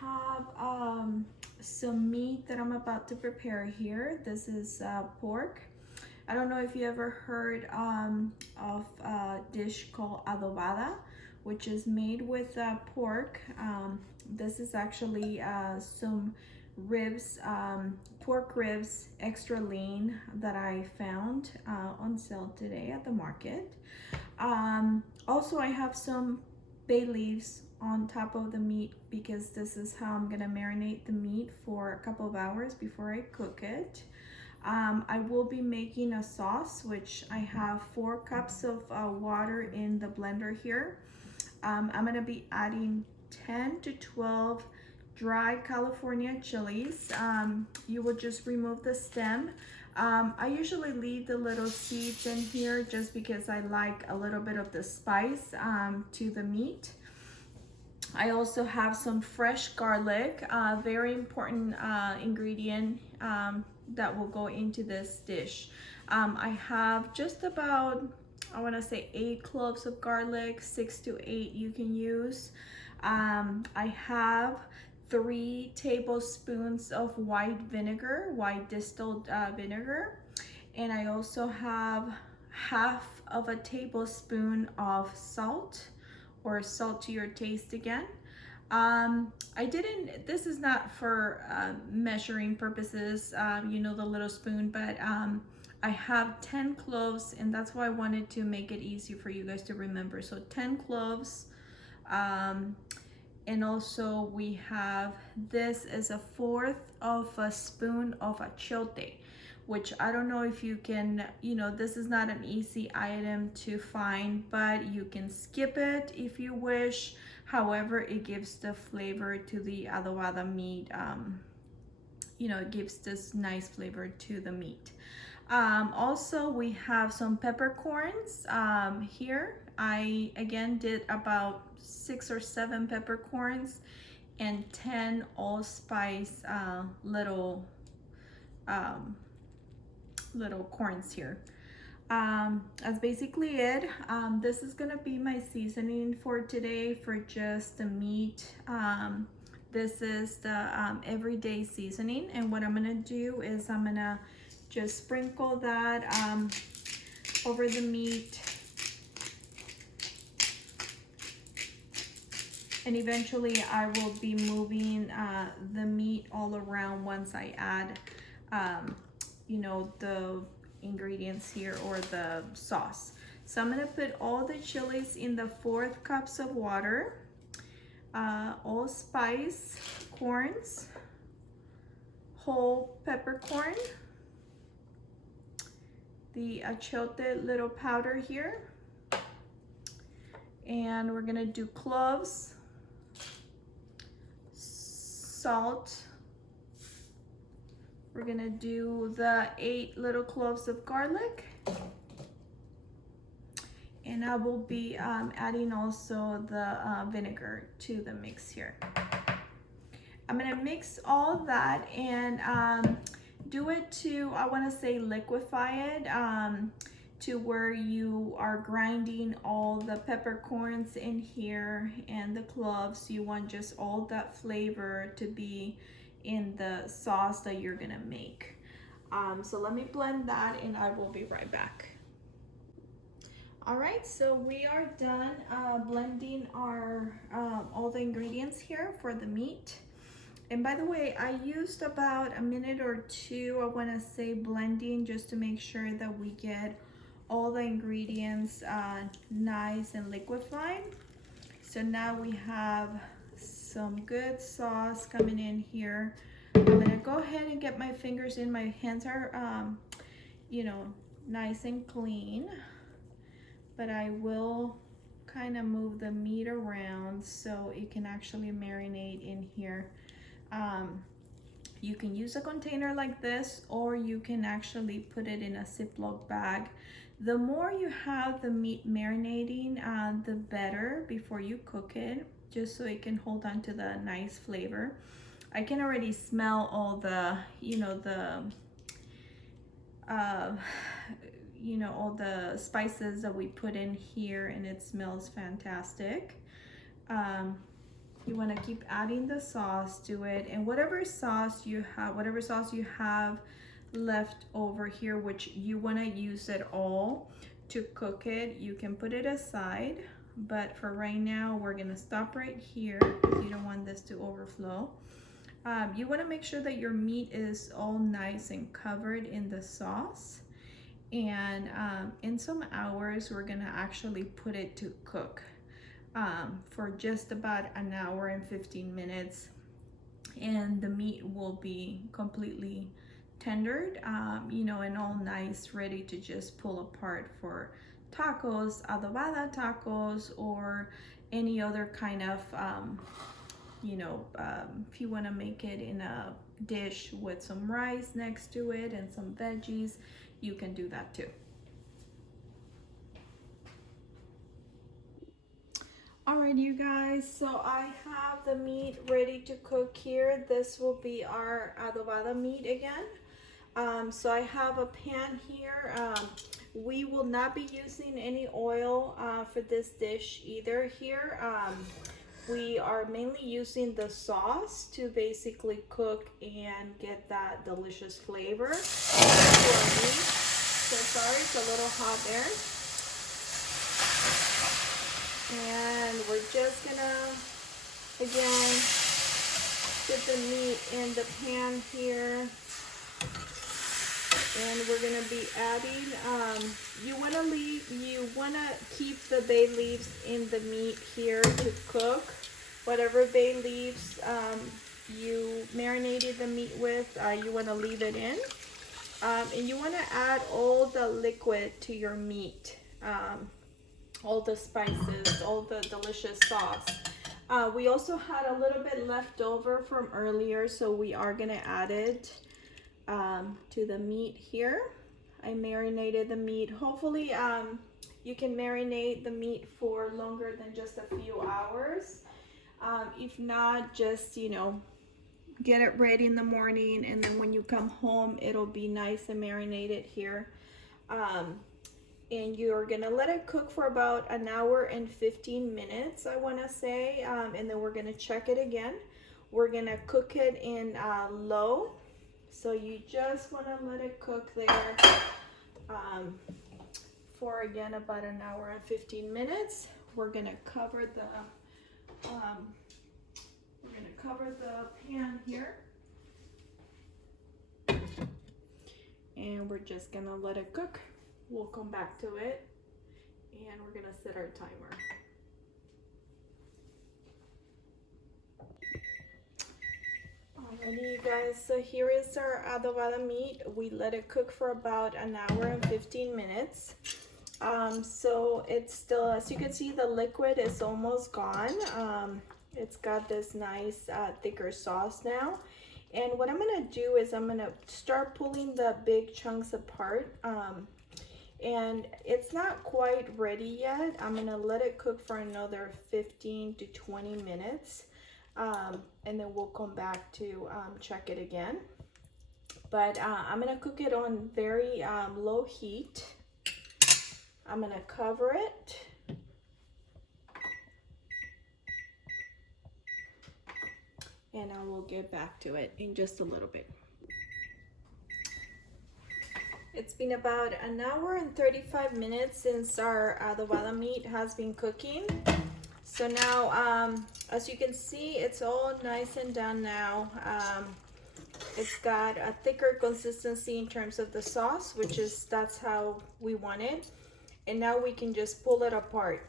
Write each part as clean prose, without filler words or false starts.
have some meat that I'm about to prepare here. This is pork. I don't know if you ever heard of a dish called adobada, which is made with pork. This is actually some ribs, pork ribs, extra lean that I found on sale today at the market. Also, I have some bay leaves on top of the meat because this is how I'm gonna marinate the meat for a couple of hours before I cook it. I will be making a sauce, which I have 4 cups of water in the blender here. I'm gonna be adding 10 to 12 dry California chilies. You will just remove the stem. I usually leave the little seeds in here just because I like a little bit of the spice to the meat. I also have some fresh garlic, very important ingredient that will go into this dish. I have just about, I want to say 8 cloves of garlic, 6 to 8 you can use. I have 3 tablespoons of white vinegar, white distilled vinegar. And I also have half of a tablespoon of salt, or salt to your taste again. This is not for measuring purposes, you know, the little spoon, but I have 10 cloves, and that's why I wanted to make it easy for you guys to remember. So 10 cloves, and also we have, this is 1/4 of a spoon of achiote, which I don't know if you can, you know, this is not an easy item to find, but you can skip it if you wish. However, it gives the flavor to the adobada meat. You know, it gives this nice flavor to the meat. Also, we have some peppercorns here. I, again, did about 6 or 7 peppercorns and 10 allspice little corns here. That's basically it. This is gonna be my seasoning for today for just the meat. This is the everyday seasoning, and what I'm gonna do is I'm gonna just sprinkle that over the meat, and eventually I will be moving the meat all around once I add you know, the ingredients here, or the sauce. So I'm gonna put all the chilies in the 4 cups of water, allspice corns, whole peppercorn, the achiote little powder here, and we're gonna do cloves, salt. We're gonna do the 8 little cloves of garlic, and I will be adding also the vinegar to the mix here. I'm gonna mix all that and do it to, I wanna say, liquefy it to where you are grinding all the peppercorns in here and the cloves. You want just all that flavor to be in the sauce that you're gonna make. So let me blend that and I will be right back. All right, so we are done blending our all the ingredients here for the meat. And by the way, I used about a minute or 2, I wanna say, blending, just to make sure that we get all the ingredients nice and liquefied. So now we have some good sauce coming in here. I'm gonna go ahead and get my fingers in. My hands are, you know, nice and clean, but I will kind of move the meat around so it can actually marinate in here. You can use a container like this, or you can actually put it in a Ziploc bag. The more you have the meat marinating, the better before you cook it, just so it can hold on to the nice flavor. I can already smell all the, you know, all the spices that we put in here, and it smells fantastic. You want to keep adding the sauce to it, and whatever sauce you have left over here, which you want to use it all to cook it, you can put it aside. But for right now, we're gonna stop right here because you don't want this to overflow. You want to make sure that your meat is all nice and covered in the sauce. And in some hours, we're gonna actually put it to cook for just about an hour and 15 minutes. And the meat will be completely tendered, you know, and all nice, ready to just pull apart for tacos, adobada tacos, or any other kind of, you know, if you want to make it in a dish with some rice next to it and some veggies, you can do that too. Alright, you guys, so I have the meat ready to cook here. This will be our adobada meat again. So I have a pan here. We will not be using any oil for this dish either here. We are mainly using the sauce to basically cook and get that delicious flavor to our meat. So sorry, it's a little hot there. And we're just gonna, again, put the meat in the pan here. And we're gonna be adding, you wanna keep the bay leaves in the meat here to cook. Whatever bay leaves you marinated the meat with, you wanna leave it in. And you wanna add all the liquid to your meat. All the spices, all the delicious sauce. We also had a little bit left over from earlier, so we are gonna add it to the meat here. I marinated the meat. Hopefully you can marinate the meat for longer than just a few hours. If not, just, you know, get it ready in the morning, and then when you come home, it'll be nice and marinated here. And you're gonna let it cook for about an hour and 15 minutes, I wanna say, and then we're gonna check it again. We're gonna cook it in low, so you just wanna let it cook there for, again, about an hour and 15 minutes. We're gonna cover the pan here, and we're just gonna let it cook. We'll come back to it, and we're gonna set our timer. Alrighty, you guys, so here is our adobada meat. We let it cook for about an hour and 15 minutes. So it's still, as you can see, the liquid is almost gone. It's got this nice thicker sauce now. And what I'm gonna do is I'm gonna start pulling the big chunks apart. And it's not quite ready yet. I'm gonna let it cook for another 15 to 20 minutes. And then we'll come back to check it again. But I'm gonna cook it on very low heat. I'm gonna cover it. And I will get back to it in just a little bit. It's been about an hour and 35 minutes since our adobada meat has been cooking. So now, as you can see, it's all nice and done now. It's got a thicker consistency in terms of the sauce, that's how we want it. And now we can just pull it apart.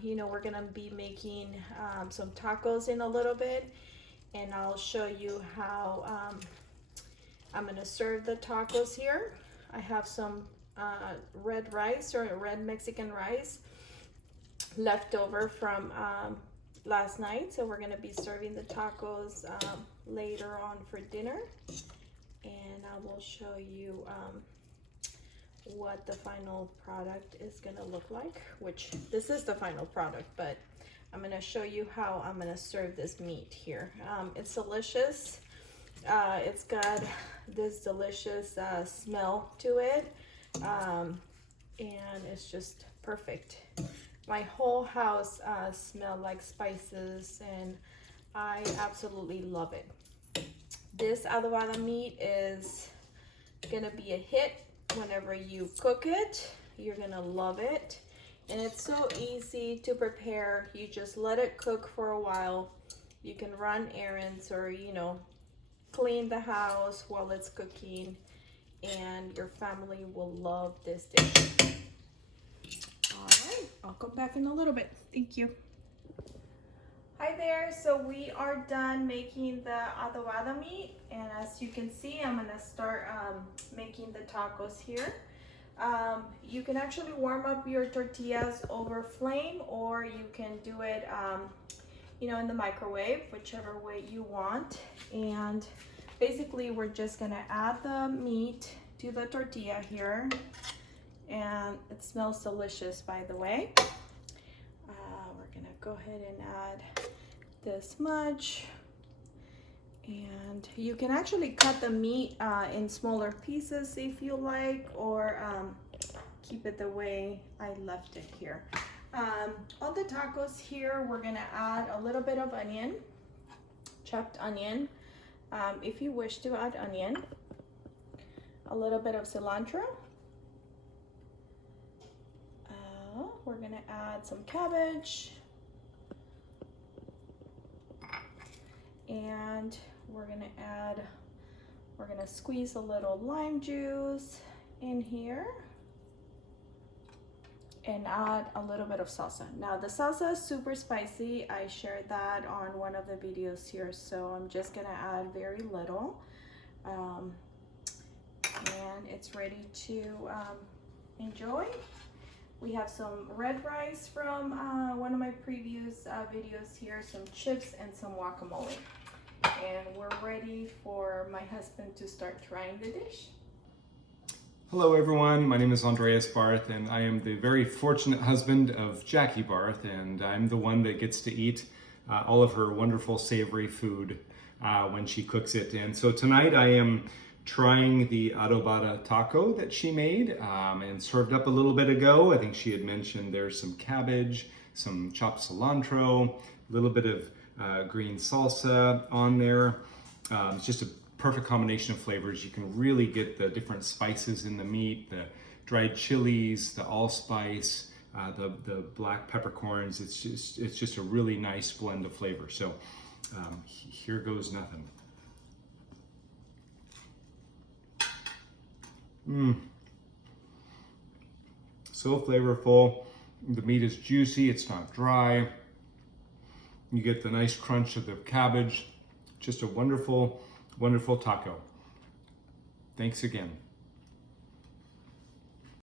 You know, we're gonna be making some tacos in a little bit, and I'll show you how I'm gonna serve the tacos here. I have some red rice, or red Mexican rice, left over from last night. So we're gonna be serving the tacos later on for dinner. And I will show you what the final product is gonna look like, which this is the final product, but I'm gonna show you how I'm gonna serve this meat here. It's delicious. It's got this delicious smell to it, and it's just perfect my whole house smelled like spices, and I absolutely love it. This adobada meat is gonna be a hit whenever you cook it. You're gonna love it, and it's so easy to prepare. You just let it cook for a while. You can run errands, or clean the house while it's cooking, and your family will love this dish. All right, I'll come back in a little bit. Thank you. Hi there, so we are done making the adobada meat, and as you can see, I'm gonna start making the tacos here. You can actually warm up your tortillas over flame, or you can do it in the microwave, whichever way you want. And basically we're just gonna add the meat to the tortilla here, and it smells delicious, by the way. We're gonna go ahead and add this much, and you can actually cut the meat in smaller pieces if you like, or keep it the way I left it here. On the tacos here, we're gonna add a little bit of onion, chopped onion, if you wish to add onion, a little bit of cilantro. We're gonna add some cabbage, and we're gonna squeeze a little lime juice in here, and add a little bit of salsa. Now the salsa is super spicy. I shared that on one of the videos here, so I'm just gonna add very little, and it's ready to enjoy. We have some red rice from one of my previous videos here, some chips, and some guacamole. And we're ready for my husband to start trying the dish. Hello everyone, my name is Andreas Barth, and I am the very fortunate husband of Jackie Barth, and I'm the one that gets to eat all of her wonderful savory food when she cooks it. And so tonight I am trying the adobada taco that she made and served up a little bit ago. I think she had mentioned there's some cabbage, some chopped cilantro, a little bit of green salsa on there. It's just a perfect combination of flavors. You can really get the different spices in the meat, the dried chilies, the allspice, the black peppercorns. It's just a really nice blend of flavor. So here goes nothing. So flavorful. The meat is juicy, it's not dry. You get the nice crunch of the cabbage. Just a wonderful, wonderful taco. Thanks again.